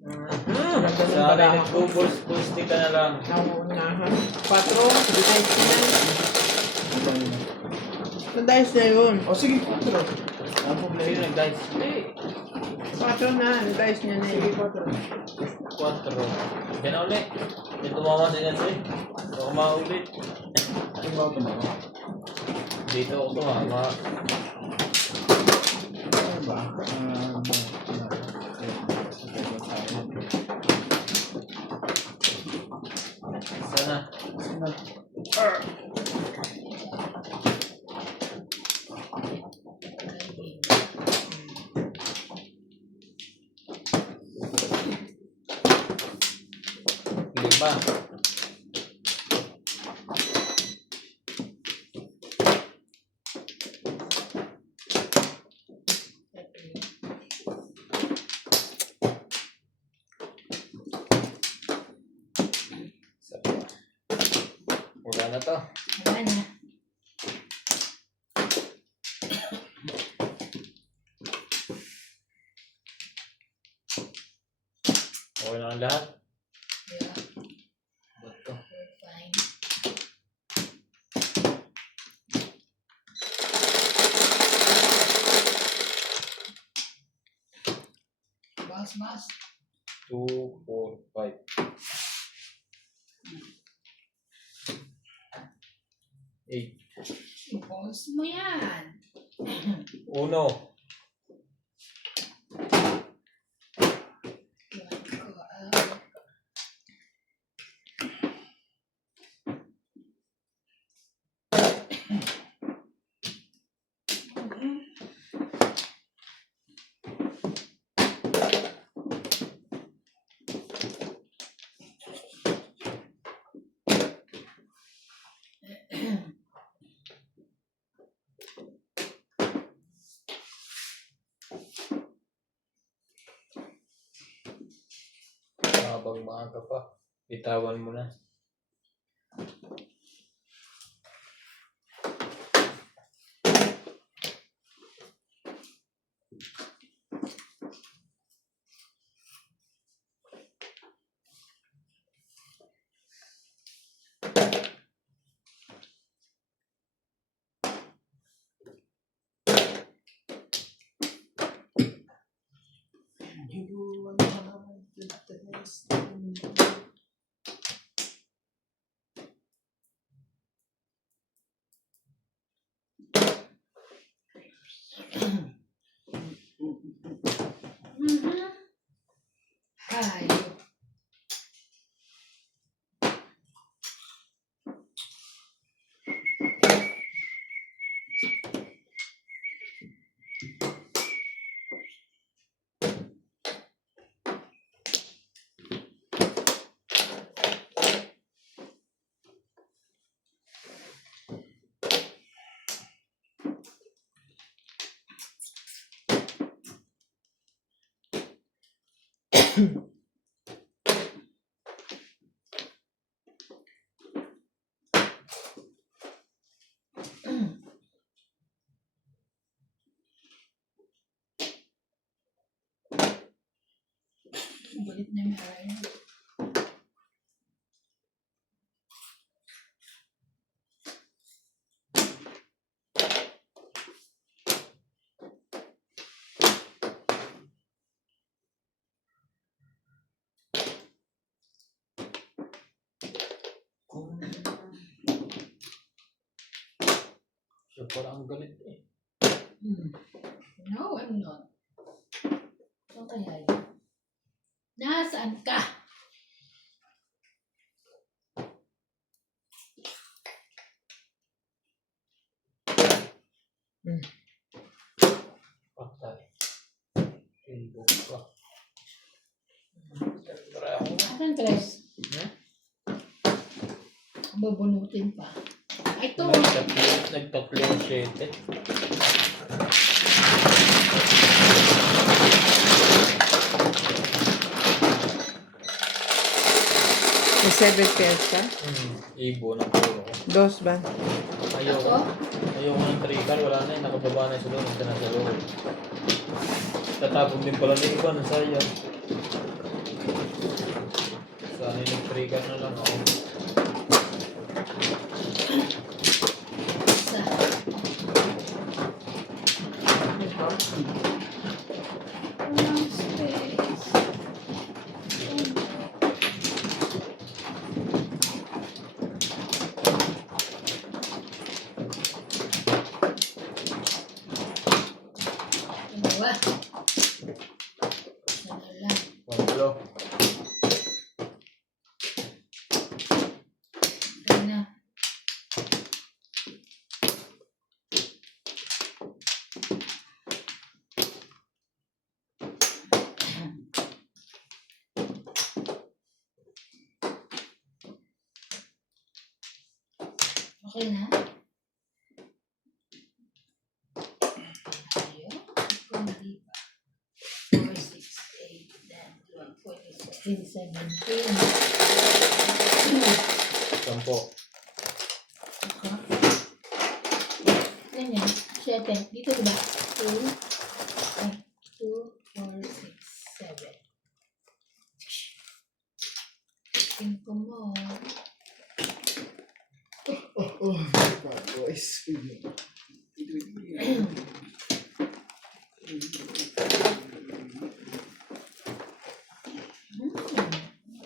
Sa akin, nag-full stick ka na lang. Nauunahan. 4, dice na. Sa dice na yun. O sige, 4. Ang problema yun, nag-dice. 4 na, ang dice niya na Sige, yun. 4. Yan na ulit. Yan tumama sa inyo ulit. Baka maulit. Ano ba ito? Dito ako tumama. Ano ba? Sana. Lima. Wala na to. Wala na. Okay na ang lahat. Yeah, Ba't to? we're fine. Boss. 2, 4, 5. 8. Boss mo yan. Uno. Habang maaga pa, bitawan mo na. Hi. Bulit na yung hair. Siya pala ang galit eh. No, I'm not. So kaya yun. Nasaan ka? Patay. Timbok pa. Tara ako. Asan, Tres? Babunutin pa. Ito. Nagtatlo yung 7. May 7 pairs ka? Ibo ng puro ko. 2 ba? Ayoko. Ayoko ng trigger. Wala na yun. Nakababa na yung sulong. Ito na sa loob. Tatapon din pala na iba. Nasayang. Sana yung trigger na lang ako. Isa. Walang space. Dalawa. Sana lang. Walo. Ayun na. Okay na? Tayo. Kung hindi pa. 4, 6, 8, 10, 12, 14, 17. Sampo. Aha. Ganyan. 7. Dito diba? 2, 4, 6, 7. Tingko mo. Oh, bad boys.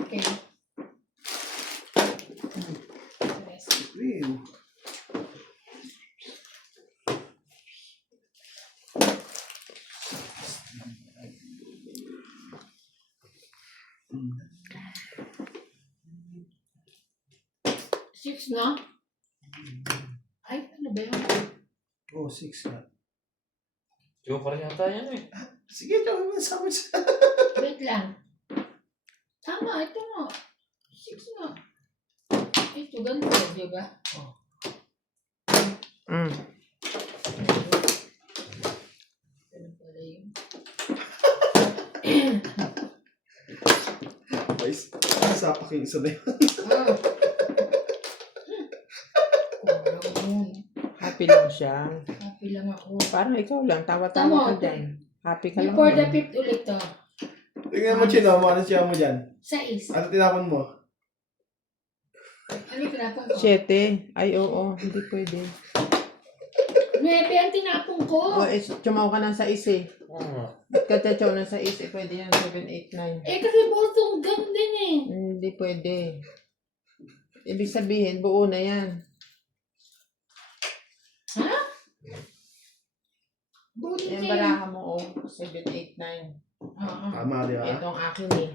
Okay. Rest. Ew. Six na? Ay, ano ba yun? Oh, 6 na. Joker yata yan eh. Sige, tawag mo sa akin. Wait lang. Tama, ito nga. Six na. Ito, ganito, di ba? Mm. Ano pala yun? Guys, sapak yung isa na yun. Kulang yun. Happy lang siya. Happy lang ako. Parang ikaw lang, Tama. tawa-tawa ka dyan. Happy ka lang. Before the naman. fifth ulit to. Tingnan mo, Chino, ano siya mo dyan? 6. Ano tinapon mo? Ano yung tinapon ko? 7. Ay, oo. Hindi pwede. 9 ang tinapon ko. O, chumaw ka ng 6 eh. Oo nga. Ba't ka tetsaw ng 6 eh? Pwede yan. 7, 8, 9. Eh, kasi botong gang din eh. Hindi pwede. Ibig sabihin, buo na yan. Ha? Buti Yan niya. baraha mo, 7, 8, 9. Oo. Tama, di ba? Ito ang akin eh.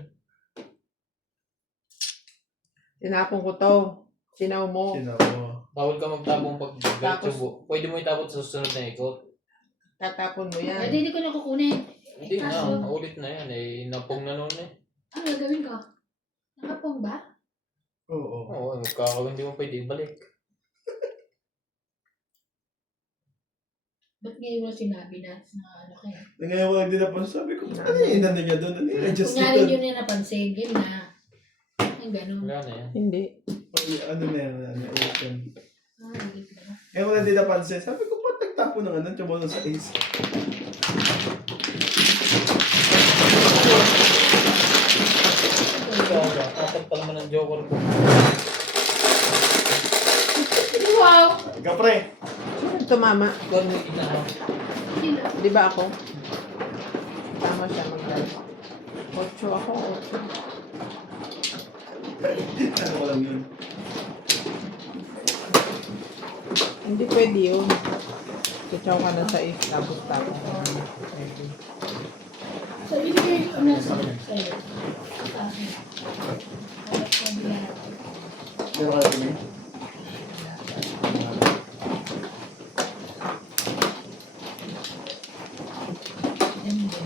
Tinapon ko to. Sinaw mo. Chino, oh. Bawal ka magtabong pag Tapos- galit. Pwede mo itapon sa susunod na ikot. Tatapon mo yan. Pwede hindi ko na kukunin. Hindi na, Kaso, ulit na yan eh. Napong na noon eh. ano gagawin ko? Nakapong ba? Oo. Oo, magkakawin hindi mo pwede ibalik. Ba't ngayon mo sinabi na ano kayo? Ngayon ko lang din napansin. Sabi ko, ano yung inano niya doon? Ano yung adjust Kunyari nito? yun na napansin, game na. Yung gano'n. Wala na yan. Hindi. Ano na yan? Ano open. Hindi ko na. Ngayon ko lang din napansin. Sabi ko, ba't nagtapo ng ano? Tsaba sa ace. Ikaw ba? Tatag pa naman ng joker ko. Wow! Ikaw, pre. Sino tumama? Gano'n yung na. Hindi na. Di ba ako? Tama siya mag-live. 8 ako, 8. Ano ko lang yun? Hindi pwede yun. Kitsaw ka na sa 6, tapos tapos ka na. Pwede. So, ibigay ko na sa'yo. Sa akin. Tapos, sabi na natin. Meron ka rin. Yan din.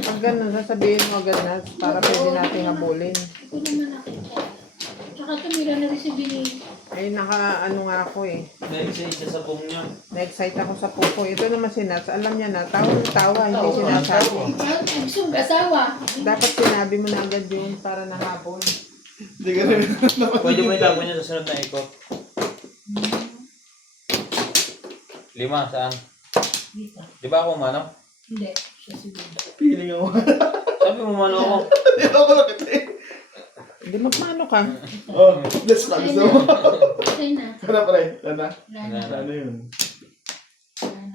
Pag ganun, sasabihin mo agad na para pwede natin habulin. Ito naman nakita. Tsaka tumira na rin si Bini. Ay, ano nga ako eh. Nag-say siya sa pong niya. Na-excite ako sa pupo. Ito naman si Nats. Alam niya na, tawa, hindi sinasabi. Gusto asawa. Dapat sinabi mo na agad yun para nahabol. Hindi ka rin. Pwede mo itapon niya sa sunod na ikot. 5, saan? Dito. Di ba ako umano? Hindi. Siya siguro. Feeling ako. Sabi mo mano ako. Hindi ako lakit eh. Hindi magmano ka. Oh, let's start. Gusto mo? Patay na. Ano pre? Ano? Wala na. Ano yun? Wala na.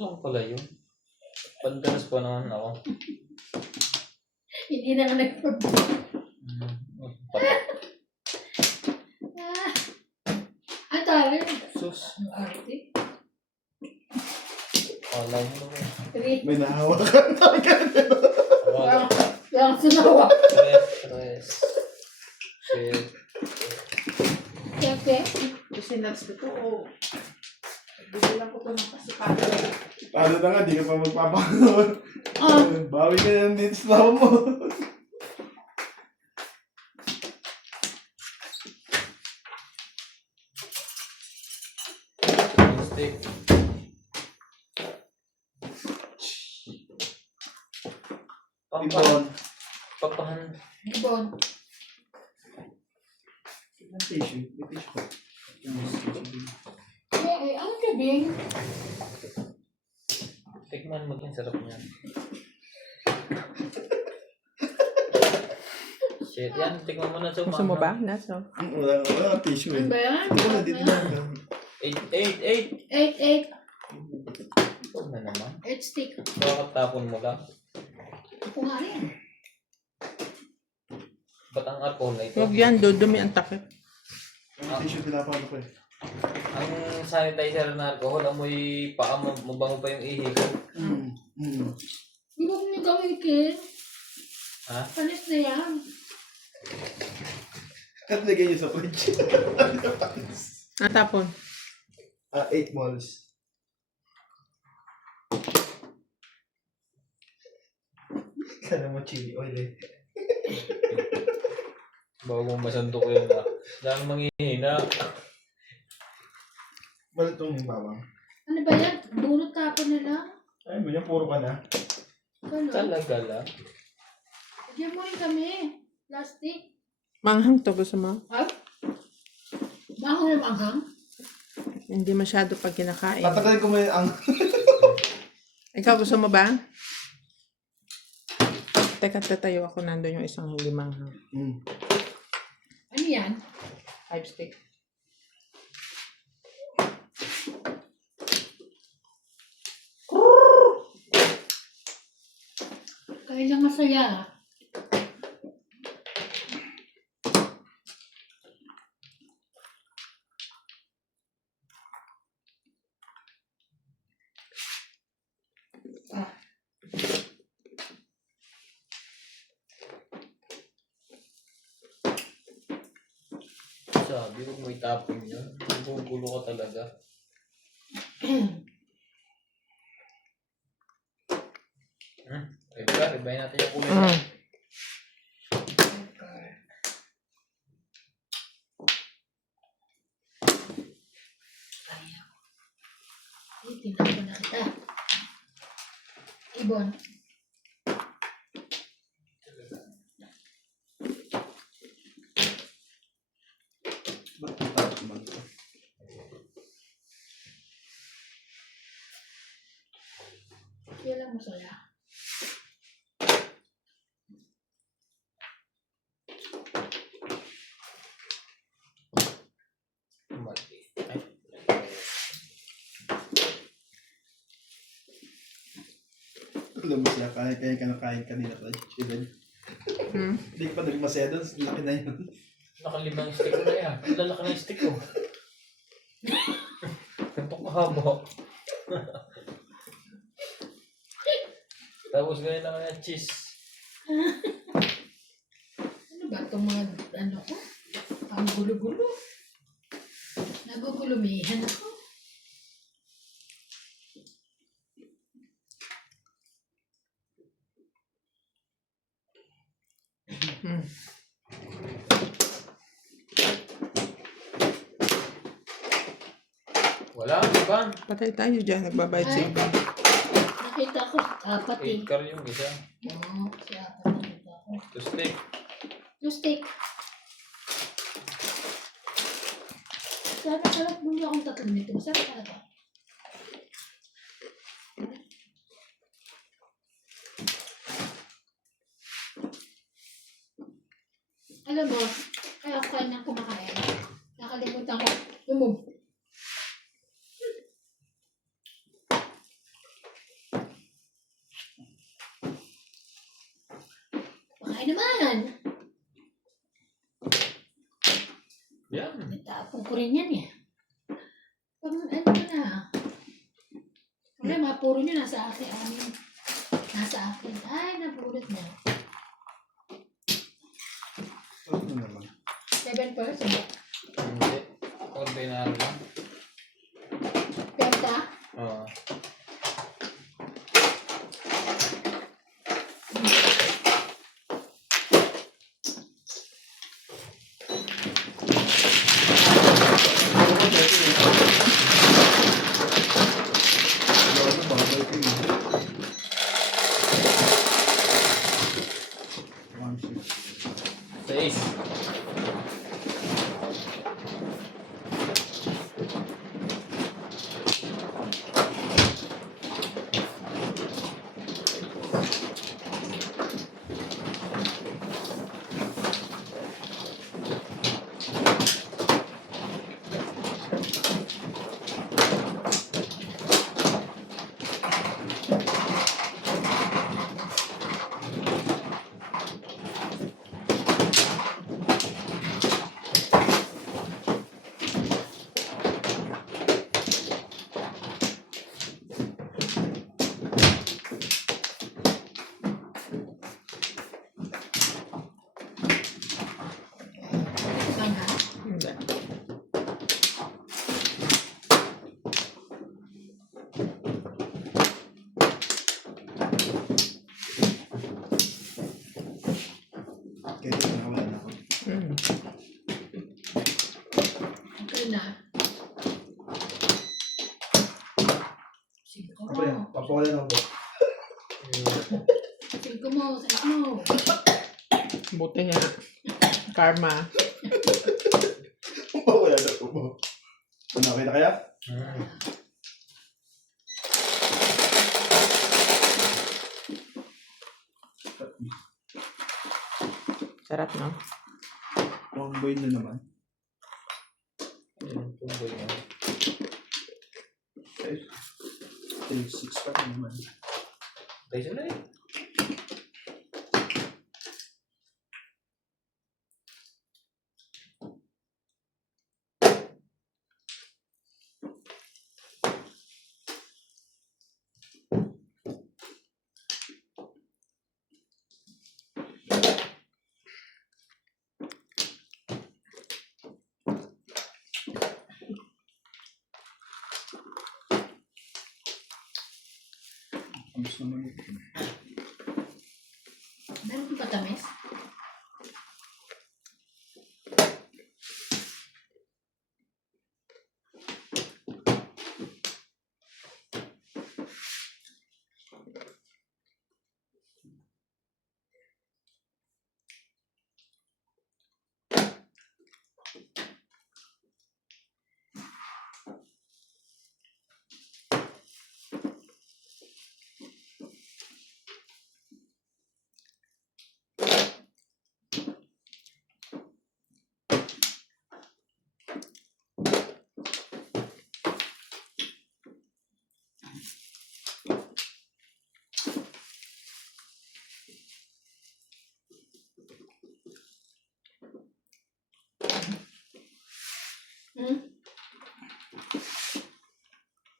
Lang pala yun. Pandalas pa naman ako. Hindi na nga nag-problem. Ah. Ang tawag. Sus. Ang arte. Alay mo naman. Three. May nahawakan na Wala. Yung sinawa. Tres. Shit. Siyempre. Kasi nuts ko to. Bibilang ko to ng kasipato. Paano na nga, di ka pa magpapanood. Ah. Bawi ka na dito sa tao mo. Stick. Ipon. Papahan. Ibon. Ang tissue. May tissue ko. Ang gabing. Tikman mo din, sarap niyan. Shit, yan. Tikman mo na sa Gusto mo ba? Nuts, no? Wala tissue eh. Ano ba yan? Ito na, dito na. 8. 8. Huwag na naman. 8 stick. Makakatapon mo lang. Ako nga rin. Ba't ang alcohol na ito? Huwag yan, dudumi ang takip. Ang tissue pinapano ko eh. Ang sanitizer na alcohol, amoy paa, mabango pa yung ihi ko. Di ba mo gamitin? Ha? Panis na yan. At lagay niyo sa fridge. Natapon. 8 malls. Kala mo chili oil eh. Bago mo masandok ko yun ah. Dahil manghihina. Balit itong yung bawang. Ano ba yan? Bunot tapon na lang? Ay mo niya, puro ka na. Gano'n? Talaga lang. Diyan mo rin kami. Plastic. Manghang to, gusto mo? Ay? Mahal ang anghang? Hindi masyado pag kinakain. Tatagalin ko mo yung ang... Ikaw, gusto mo ba? Teka, tatayo ako. Nandun yung isang hindi manghang. Ano yan? 5 stick. Kaya lang masaya. Ah. Sabi, huwag mo itapon yun. Gugulo ka talaga. Ibayin natin yung kulay. Tingnan ko na kita. Ibon. Ba't matapos man ito? Kaya lang masaya. Mali. Ay. Alam mo siya, kaya ka nakain kanina sa chicken. Hindi ka pa nagmasaya doon, laki na yun. Nakalimang stick ko na yan. Lalaki na yung stick ko. Ganito kahaba. Tapos ganyan lang yung cheese. Ano ba itong mga ano ko? Ang gulo-gulo. Nagugulumihan ako. Wala, iba. Patay tayo dyan. Nagbabayad sa iba. Nakita ko, apat eh. 8 car yung isa. Oo, si apat nakita ko. To stick. Yung steak. Sana kalap bumili akong tatlo nito. Masarap talaga. Alam mo, kaya ako kain ng kumakain. Nakalimutan ko. Pakain naman. Yan. Natapon ko rin yan eh. Pag ano na. Wala, mga puro nyo nasa akin. Nasa akin. Ay, napulot na. Ano naman? 7%. Hindi. Ordinary lang. Penta? Oo. Seis. Kumain ha? Hindi. Kaya ito nakawala na ako. Okay na. Singko Ako yan, mo. papawala na ako. Singko mo. Singko mo. Buti nga. Karma. Papawala na ako. Ano, okay na kaya? Sarap, no? Tomboy na naman. Yan, tumboy yan. Okay. 3-6 pa rin naman. Tayo sila eh. Ang gusto naman ito. Meron kong patamis?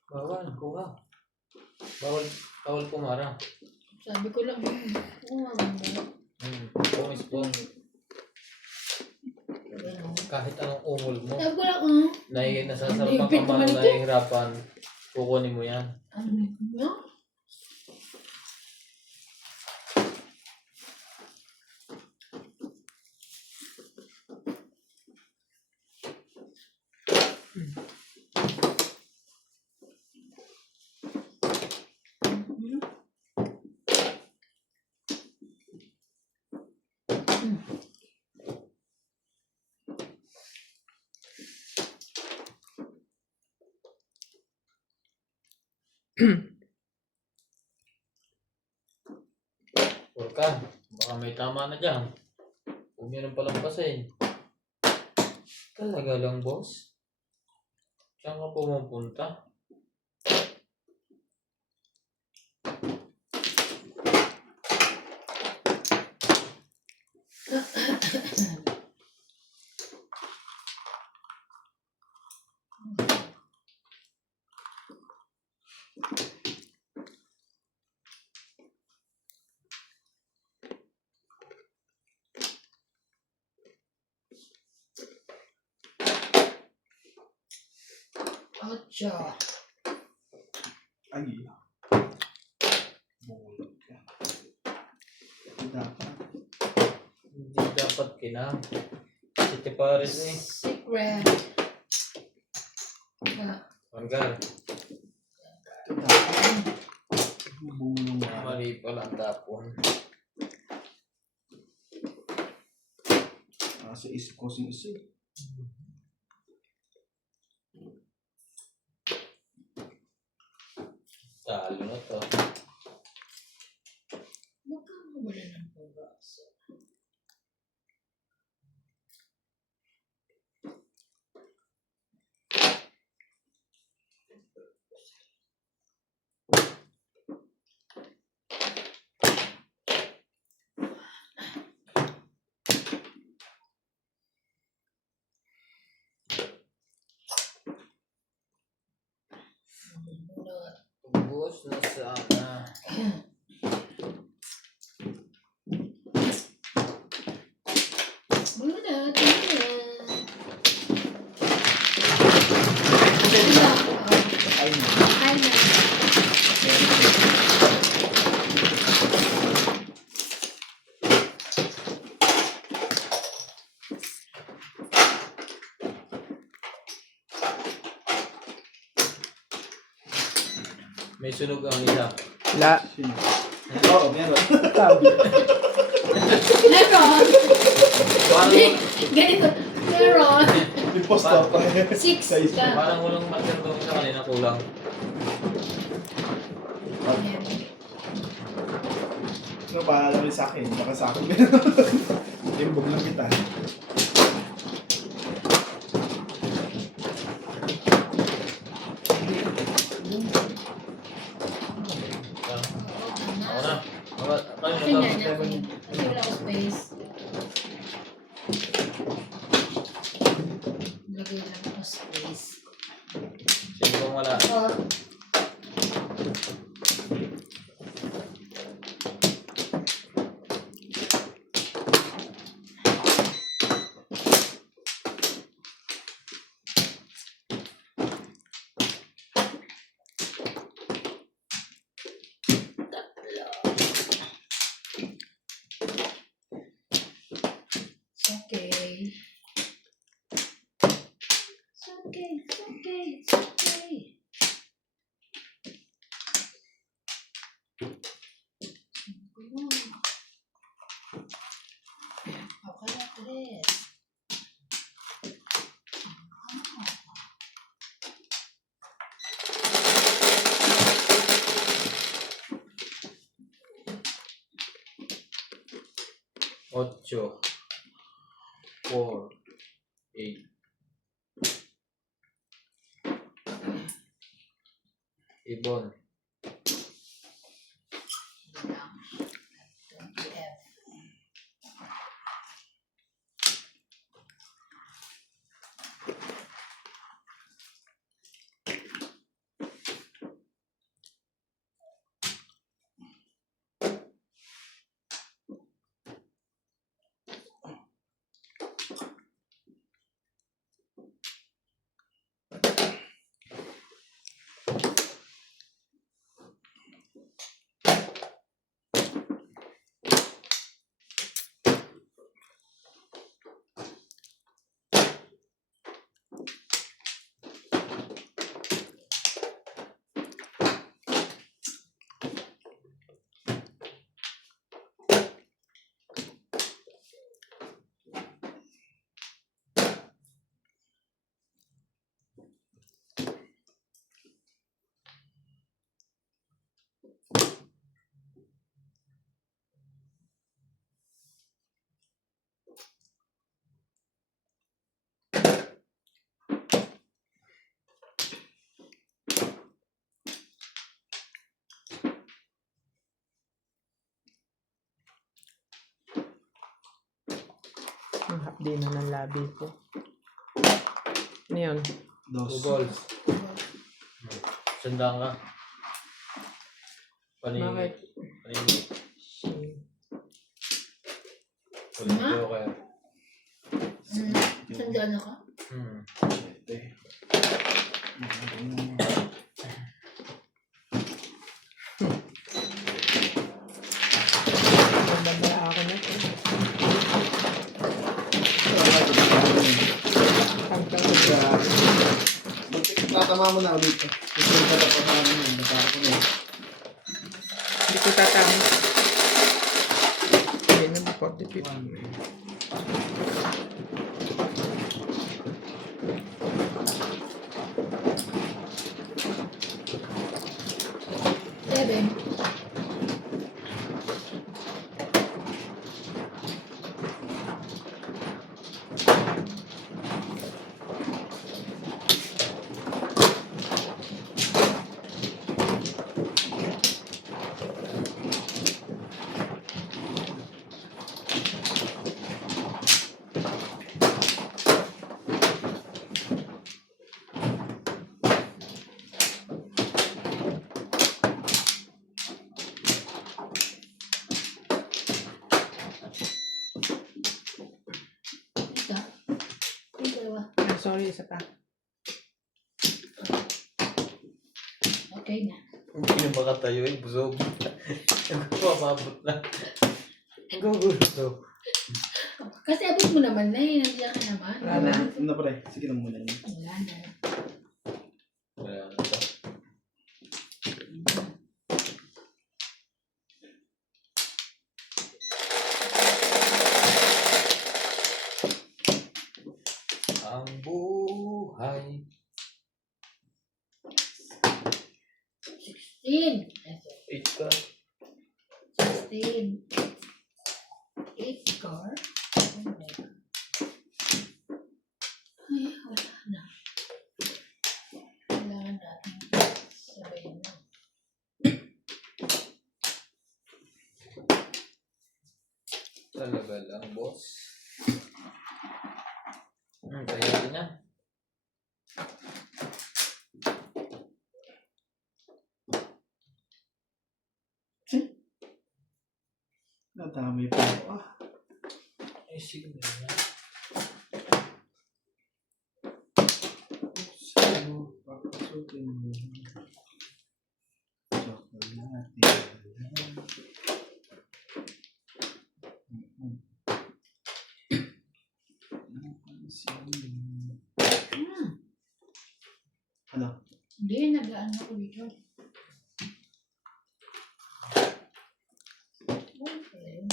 Bawal, kuha. Bawal kumara. Sabi ko lang, kumawag mo. Spoon. Kahit anong ungol mo, Sabi ko lang, nasasarapan ka man o nahihirapan, kukunin mo yan. no? Purka, baka may tama na dyan. Huwag nyo nang palampasin. Talaga lang, boss. Saan ka pumupunta? Ocho. Ay. Bulag ka. Dapat. Hindi dapat City Paris eh. Secret. Hanggang. Ito dapat. Bumulong nga. Mali pala ang tapon. Sa isip ko isip. Talo na to. Magkakamula ng pagbaso. Ubus na sana. Muna. Ay, Ay na. May sunog ang isa. La. sino? Oo, meron. Meron. Parang, Ganito. Meron. Impostor pa. Six Size. ka. parang walang marker doon sa kanina kulang. Ano pa alam sa akin? Baka sa akin. Timbog lang kita. Ako na. Kayo Akin yan, matapos. akin. Kasi wala ko space. Lagay lang ako space. Sino bang wala? Oh. It's okay. It's okay. It's okay. It's okay. Okay, Atlas. Ocho. 4. 8. Ibon. Ang hapdi na ng labi ko. Ano yun? Dos. 2 balls. Sandang ka. Bakit? Paningin. Hmm. Paningin ko kaya. Sandaan ako? Siyete. Maganda ako na ito. Hanggang Tatama mo na ulit. Gusto ko na pa namin yun. Nataka ko na yun. hindi ko tatama. Ayun na, 45. Seven. Ito. Yung dalawa. Ah, sorry, isa pa. Okay na. Hindi na makatayo eh. Busog. Mababot na. Ang gugusto. Kasi abot mo naman na eh. Nandiyan ka naman. Wala na. Ano na pare? Sige lang muna yun. Wala na. Wala na to. Ang buhay. 16. 8 ka. 16. 8 car. Ay, wala na. Kailangan natin sabayin na. Talaga lang, boss. Kaya din na. Natama pa ako. Ay, sige na. So, papasukin mo. Chocolate. Ano? Hindi, nag-ano ko dito. Okay.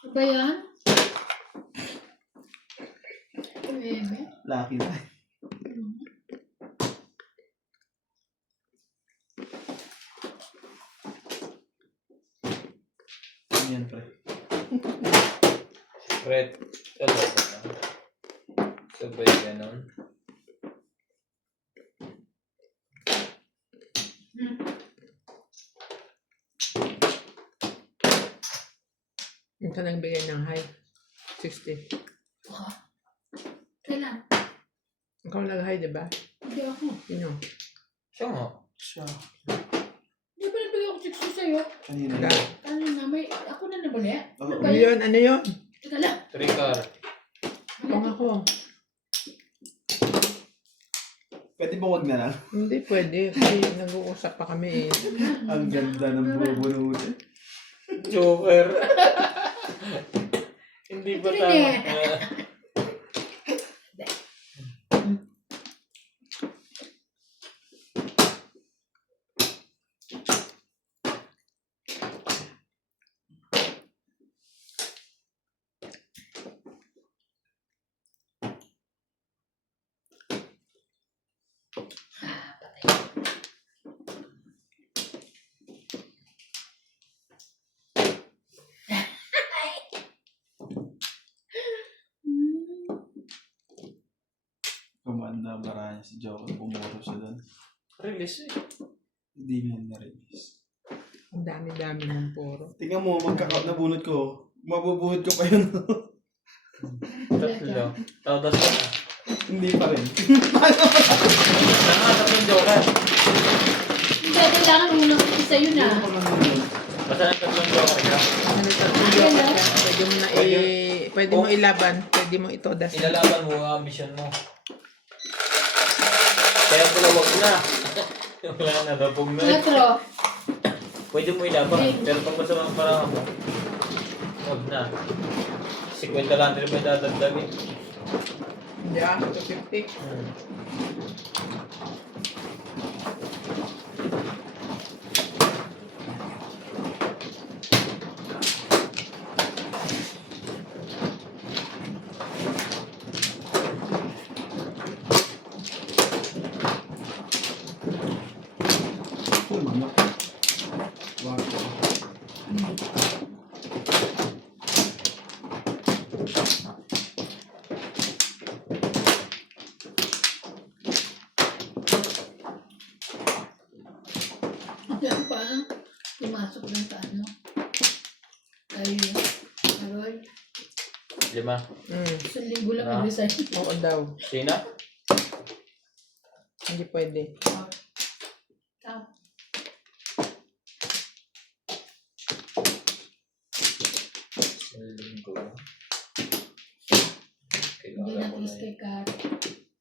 Ano ba yan? Bebe. Lucky na. Ano yan, pre? Red. Talaga lang. Sabay ganon. Ito nagbigay ng high. 60. Oh. Kailan? Ikaw nag-high, di ba? Hindi ako. Sino? Siya nga. Siya. Hindi ba nagbigay ako 60 sa'yo? Kanina. Wala. Ano na, may ako na nabali? Oo. Ano ba Ano yun? yun? Ano yun? Teka lang. 3 car. Kung ako. Pwede ba wag na lang? Hindi pwede. Kasi nag-uusap pa kami eh. Ang ganda ng bubunutin. Joker. Hindi ba Ito rin tama? eh. Kumanda bara niya si Joker. Bumuro siya doon. Release eh. Hindi mo na-release. Ang dami-dami ng puro. Tingnan mo, nabunot ko. Mabubunot ko pa yun. Tatlo. Tapos na. Hindi pa rin. Tatlong joker. Hindi, kailangan unang isa yun ah. Basta ng tatlong joker ka. Ano tatlong joker ka? Pwede mo ilaban. Pwede mo itodas. Ilalaban mo ang ambisyon mo. Kaya pala wag na. Wala na, napog na. Metro. Pwede mo ilaban. Pero pag masama ang parang mo, wag na. 50 lang rin may dadagdagin. Hindi 250. Mama. Wow. Yan pa. Pumasok lang sa ano. Ay, Carol. 5. Isang linggo lang Ah. mag-resign. Oo daw. Sina? Hindi pwede. Tao. Linggo. Hindi Kilala ko na na-kiss yan. kay Kat.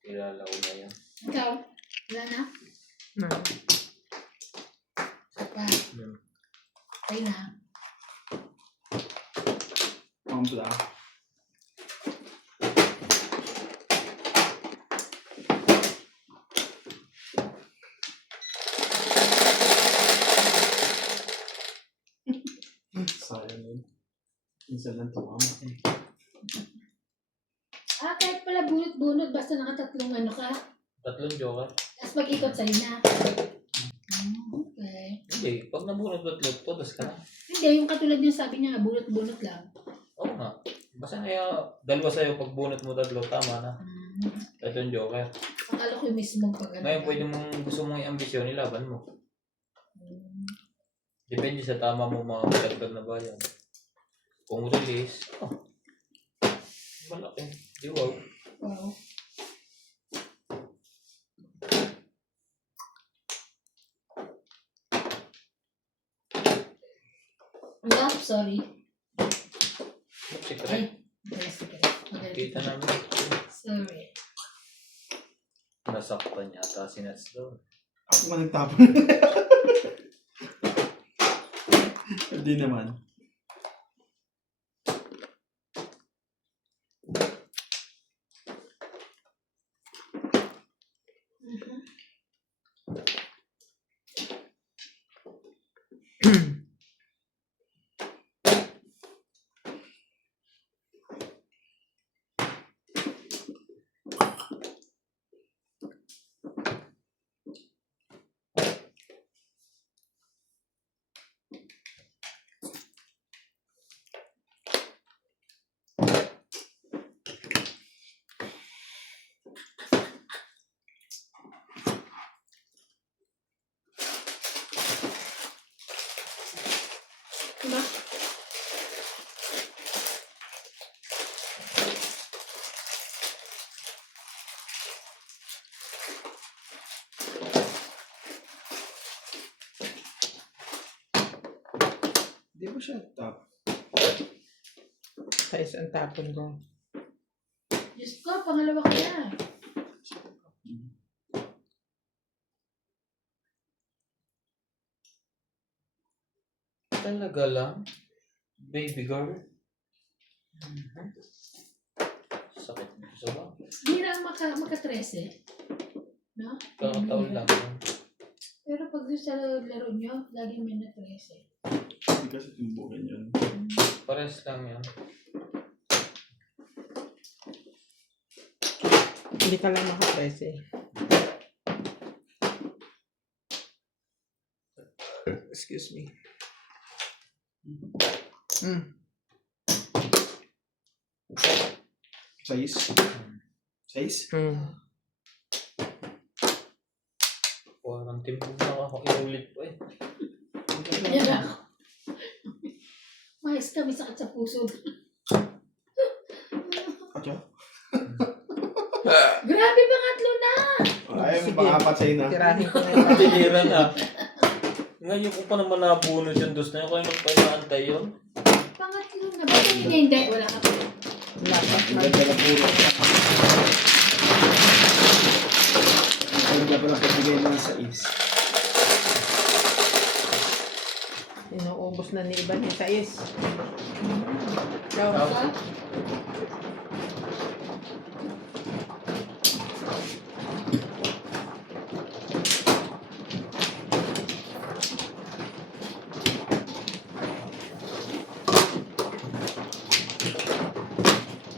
Kilala ko na yan. Ikaw? Wala na? Na. Sapa. Hmm. Ay na. Pampla. Sayang yun. Minsan lang tumama eh. Kahit pala bunot-bunot, basta nakatatlong ano ka. Tatlong joker. Tapos mag-ikot sa'yo na. Okay. Hindi, pag nabunod tatlo, todas ka na. Hindi, yung katulad niya sabi niya, bunot-bunot lang. Oo nga. Basta kaya dalawa sa'yo, pag bunot mo tatlo, tama na. Tatlong joker. Akala ko yung mismo pag ano. Ngayon, pwede mong gusto mong i-ambisyon, ilaban mo. Depende sa tama mo mga matagdag na bayan. Kung release, malaki. Di wow. Wow. No, sorry. Secret. Ay, sige. Kita namin. Sorry. Nasaktan yata si Nats doon. Ako nga nagtapon. Hindi naman. Diba? Di ba siya top? Sa isang tapon ko. Diyos ko, pangalawa ko na. Talaga lang? Baby girl? Sakit dito sa ba? Bira ang maka-13. No? Kakataon lang. Pero pag doon sa laro nyo, laging may na-13. Hindi kasi tumbukan yun. Pares lang yan. Hindi ka lang makaprese. Excuse me. Size? Size? Parang timpog na ako. Inulit pa eh. Yan ako. Mais kami sakit sa puso. Atyo? Grabe, pangatlo na! Ay, Sige. makapat sa'yo na. Tirahin ko na yun. Tinira na. Ngayon ko pa naman nabunod yung dos na yun. Kaya magpainaantay yun. Pangatlo na. Ba't hindi? Wala ka pa. Lapat Ang na. ganda na puro. Ang ganda pa lang pagbigay ng sais. Inuubos na ni Iban yung sais. Ikaw. Diba?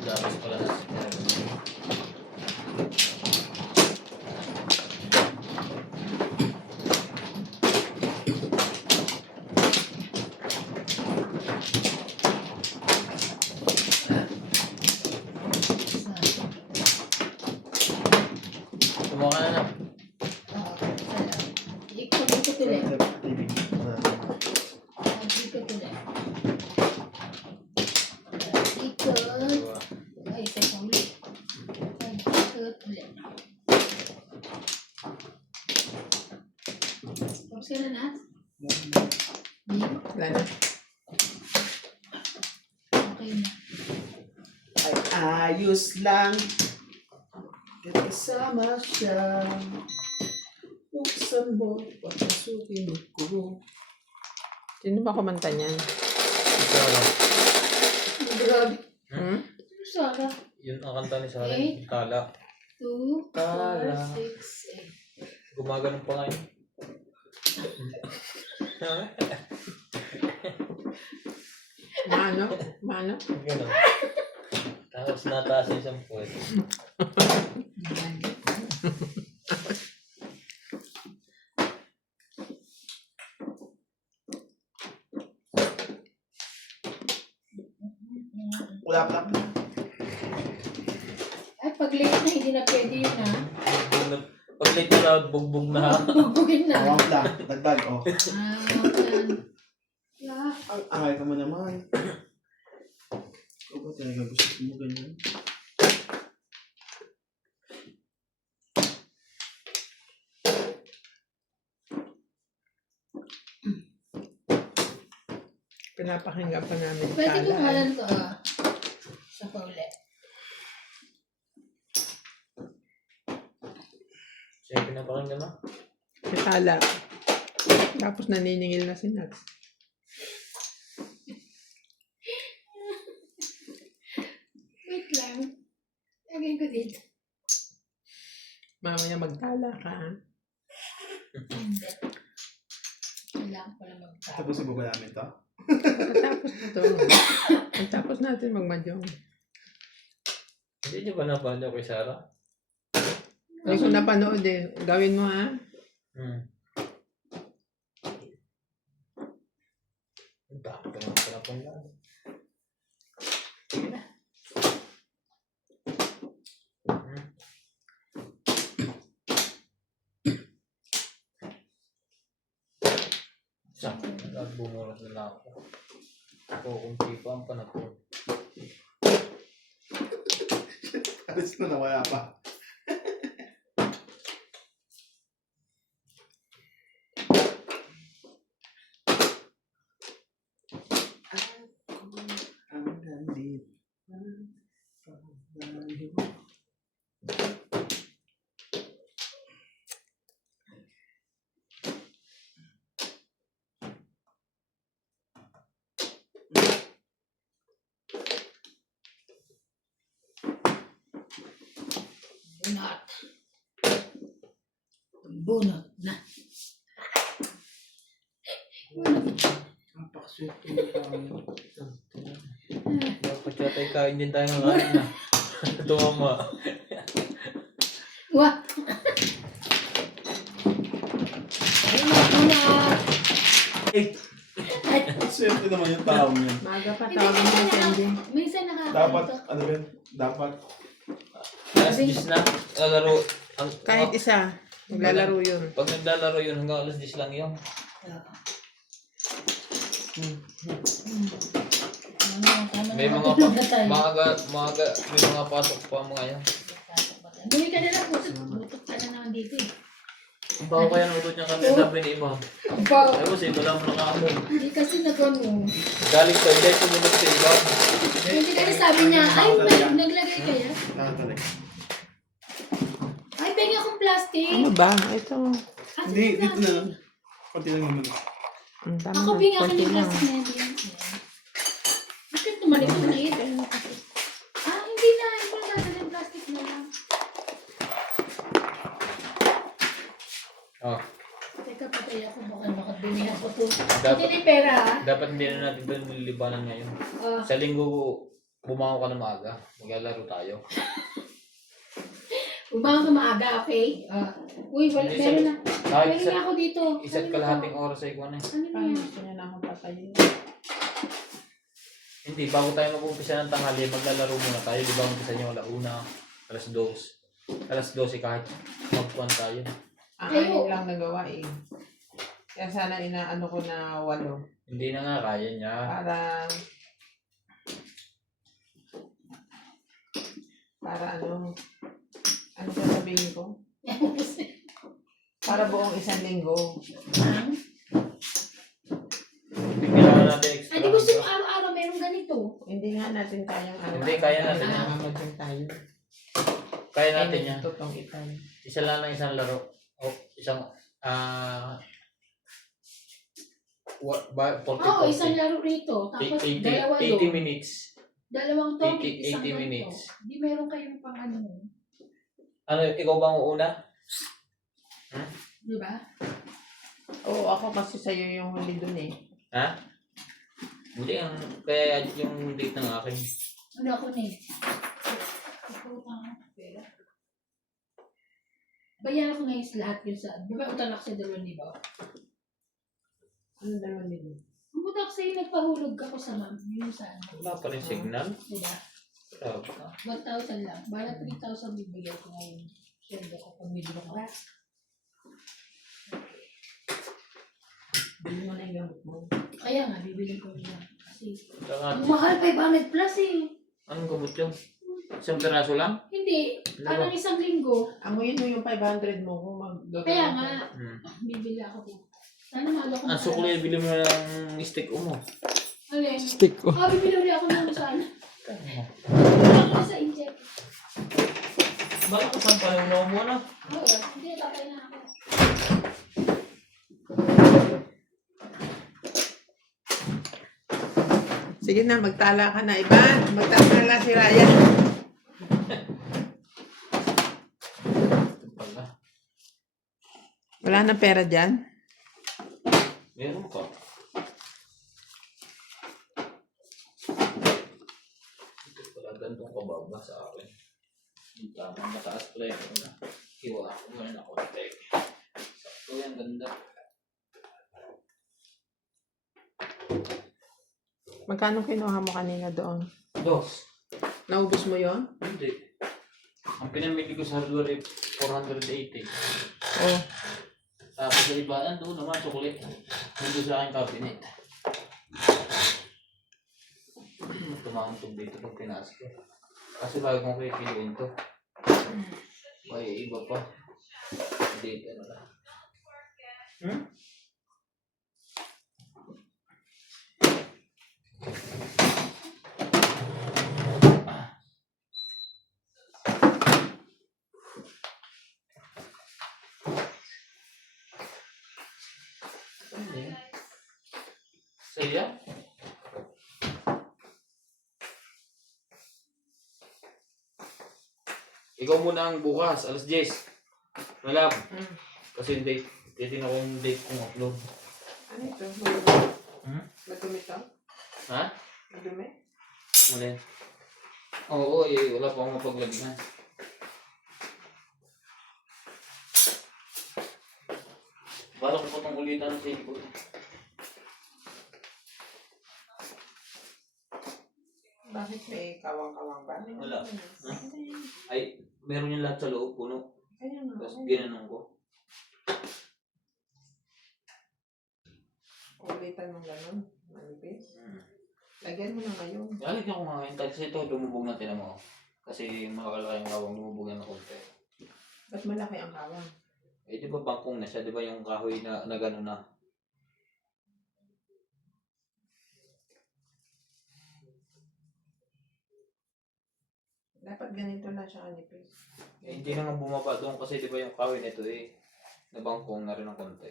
Dapat pala na. Kumuha ka na. Ikot ulit. Ibig. Ikot ulit. Ikot. Ay, isa pa ulit. Ikot ulit. Tapos ka na, Nat? Di? Wala na. Okay na. Ay, ayos lang. Kasama siya. Buksan mo, papasukin ko. Sino ba kumanta niyan? Sarah. Grabe. Hmm? Sarah. Yun ang kanta ni Sarah. Eight. Kala. 2, 4, Tala. 6, 8. Gumagano'n pa ngayon. Mano? Mano? Ganun. Tapos nataas yung isang puwet. Wala pa. Ay, pag late na, hindi na pwede yun, ha? Pag late na, bugbog na. Bubuhin na. Awang lang. Dagdag, oh. Yan. Yeah. Ang ahay ka mo naman. Ikaw ba talaga gusto mo ganyan? Pinapakinggan pa namin. Pwede Kala. kumalan ko, sa pauli. Siya yung pinapakinggan mo? Si Kala. Tapos naniningil na si Nax. Wait lang. Lagay ko dito. Mamaya magtala ka. Ha? Hindi. Kailangan ko lang magtapos. Tapusin mo ba namin to? Pagkatapos na to. Pagkatapos natin magmadyong. Hindi niyo ba napanood kay Sarah? Hindi ko napanood eh. Gawin mo ha. Ang dami ka naman pinapakinggan. Sige na. Saan? Bumuras na lang ako. Kukunti pa ang panapon. Alis na nawala pa. Ang nandito. Bunot. Bunot na. Ang pakaswerte mo tayo. Dapat yata kain din tayo ng kain na. Tumama. Wah! Bunot! Eh! Swerte naman yung tao niya. Maaga pa Hindi, tawag mo minsan si Sandy. minsan Dapat, nakakaantok. ano yun? Dapat, Last dish na. Laro. Ang, Kahit isa. Naglalaro yun. Pag naglalaro yun, hanggang alas 10 lang yun. May mga may mga pasok pa mga yan. Bumi ka na lang, butot ka na naman dito eh. Ang bago kaya ng utot niya kami, sabi ni iba. Ay mo, sa iba lang nakaamoy. Hindi kasi nag-ano. Galing sa ilay, sumunod sa iba. Hindi kasi sabi niya, ay, naglagay kaya? Nakatalik. Ay, pengi akong plastic. Ano ba? Ito. Asan Hindi, yung dito na. plastic? Konti lang naman. Tama Ako na. bingi akin Konti yung lang. plastic na yan. Bakit tumalit mo na ito? Ah, hindi na. Ito na natin yung plastic na lang. Oh, Teka, patay ako. Baka makabili ako to. Dapat- Hindi ni pera ha. dapat hindi na natin doon nililibanan ngayon. Ah, Sa linggo, bumangon ka na maaga. Maglalaro tayo. Umangang ka maaga, okay? Uy, wala, Hindi, meron na. Kahit Pwede nga ako dito. isa't kalahating oras ay ikuan eh. Ano na Ay, yan? gusto niya na akong patayin. Hindi, bago tayo mag-umpisa ng tanghali, maglalaro muna tayo. Di ba umpisa niyo alauna, alas 2. Alas 12 kahit magkuhan tayo. Ang Kayo. anin lang nagawa eh. Kaya sana inaano ko na 8. Hindi na nga kaya niya. Para ano sasabihin ko? Para buong isang linggo. Hindi kailangan natin extra. Ay, di gusto mo araw-araw meron ganito. Hindi nga natin kayang Hindi, kaya natin yan. Namamadyan tayo. Kaya natin yan. Tutong itan. Isa lang ng isang laro. O isang, 40, Oo, isang laro rito. Tapos 80 dalawa 80 doon. minutes. Dalawang to, 80 isang 80 ganito. minutes. Di meron kayong pang ano. Ano, ikaw bang uuna? Di ba? Oo, ako kasi sa'yo yung huli dun eh. Ha? Hindi, kaya yung date ng akin. Ano ako na eh. Utang ako pera. Bayaran ko ngayon sa lahat yun sa... Di ba utang ako sa 2,000? Ano dalawang linggo? Umutak sa'yo, nagpahulog ako sa ma'am. Yun sa ano. Wala pa rin signal. Di ba? Grabe ka. 1,000 lang. Bala 3,000 bibigyan ko ngayon. Siyempre ko pag medyo ng ras. Bili mo na yung gamot mo. Kaya nga, bibili ko niya. Kasi, Saka, ang mahal 500 plus eh. anong gamot yun? Isang piraso lang? Hindi. Dalawa. Anong isang linggo? Amuyin mo yung 500 mo kung Kaya nga, Hmm. bibili ako dito. Sana maaga ko Ang sukli, bili mo na ng steak mo. Alin? Stick ko. Bibili ulit ako ng sana. Ako na sa inject. Bakit ko saan pala mo na? Oo, hindi, tatay na ako. Sige na, magtala ka na. Iban, magtala si Ryan. Pala. Wala na pera dyan? Meron pa. Ito pala, gantong kababa sa akin. Yung tama, mataas pala yung una. Hiwa ako muna na konti. Sakto yan, ganda. Magkano kinuha mo kanina doon? Dos. Naubos mo yon? Hindi. Ang pinamili ko sa hardware ay 480. Oh. Tapos sa iba, doon naman, chocolate. Nandun sa aking cabinet. Tumangtog dito pag tinaas ko. Kasi bago kong kikiluin to. May iba pa. Dito na lang. Saya? Ikaw muna ang bukas, alas 10. Malab. Kasi yung date, titignan ko yung date kong upload. Ano ito? Madumi to? Ha? Madumi? Mali. Oo, wala pa akong mapaglagyan. Para ko pa itong ulitan ng save ko. Bakit may kawang-kawang ba? Wala. Ay, meron yung lahat sa loob, puno. Kaya nga. Tapos ginanong ko. Kulitan ng ganun. Manipis. Hmm. Lagyan mo na ngayon. Lalagyan ko nga ngayon. Kasi ito, lumubog na tinan mo. Kasi makakalaki yung kawang lumubog na konti. Ba't malaki ang kawang? Eh, di ba bangkong na siya? Di ba yung kahoy na gano'n na? Dapat ganito na siya kanipis. Eh, hindi na nga bumaba doon kasi di ba yung kahoy nito eh. Nabangkong na rin ng konti.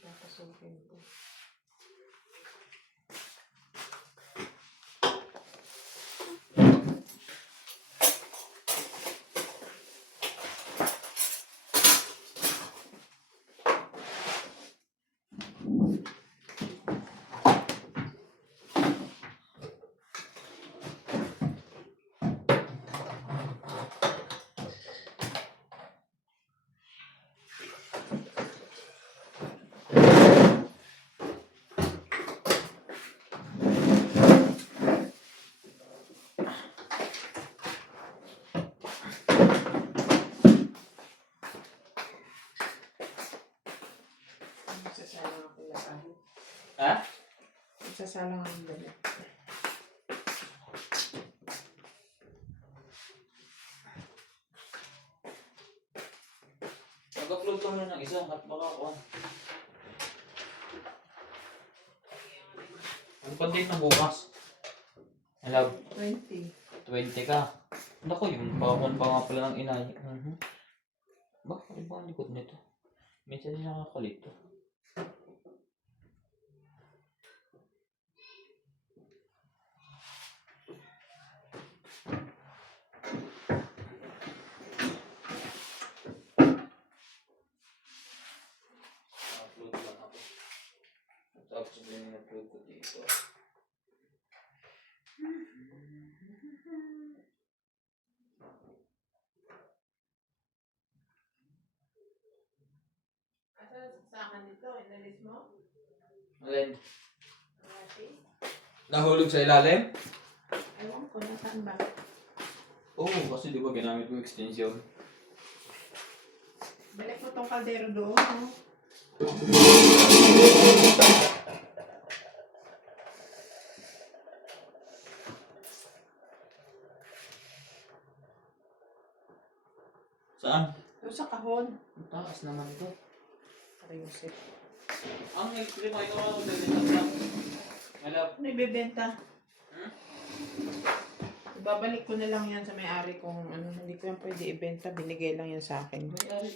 Papasukin ko. Magsasalang ako lahat. Ha? Magsasalang ako lahat. Mag-upload ka muna ng isa at baka ako. Ano pa din na bukas? Hello? 20. 20 ka. Naku, yung bawon pa nga pala ng inay. Bakit iba ang likod nito? Minsan din nakakalito. Upload lang ako. Tapos yung upload ko dito. Asa sa akin nito? Inalis mo? Alin? Ate? Nahulog sa ilalim? Ewan ko, nasaan ba? Oo, kasi di ba ginamit mo extension? Balik mo tong kaldero doon, no? Saan? Doon sa kahon. Ang taas naman ito. Ayusin. Ang electric mo ito ako bibenta. Hello? Ano ibebenta? Hmm? Ibabalik ko na lang yan sa may-ari kung ano, hindi ko yan pwede ibenta. Binigay lang yan sa akin. May-ari.